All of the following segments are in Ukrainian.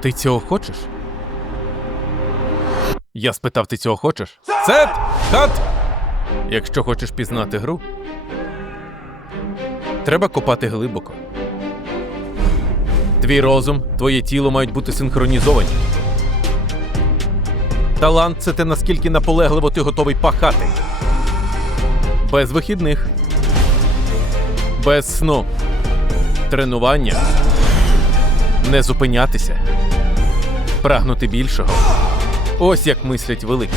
Ти цього хочеш? Я спитав, ти цього хочеш? Сет! Хат! Якщо хочеш пізнати гру, треба копати глибоко. Твій розум, твоє тіло мають бути синхронізовані. Талант це те, наскільки наполегливо ти готовий пахати. Без вихідних. Без сну. Тренування. Не зупинятися. Прагнути більшого. Ось як мислять великі.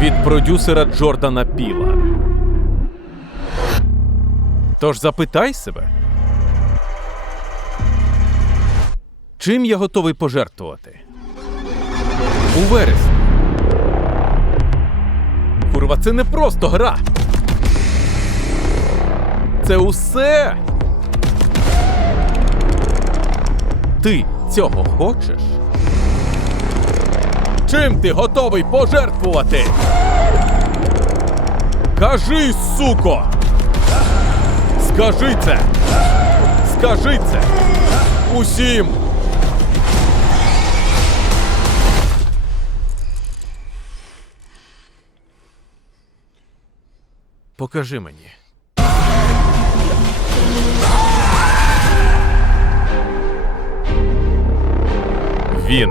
Від продюсера Джордана Піла. Тож запитай себе. Чим я готовий пожертвувати? У вересні. Курва, це не просто гра. Це усе. Ти цього хочеш? Чим ти готовий пожертвувати? Кажи, суко! Скажи це! Скажи це! Усім! Покажи мені. Він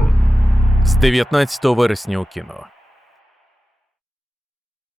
з 19 вересня у кіно.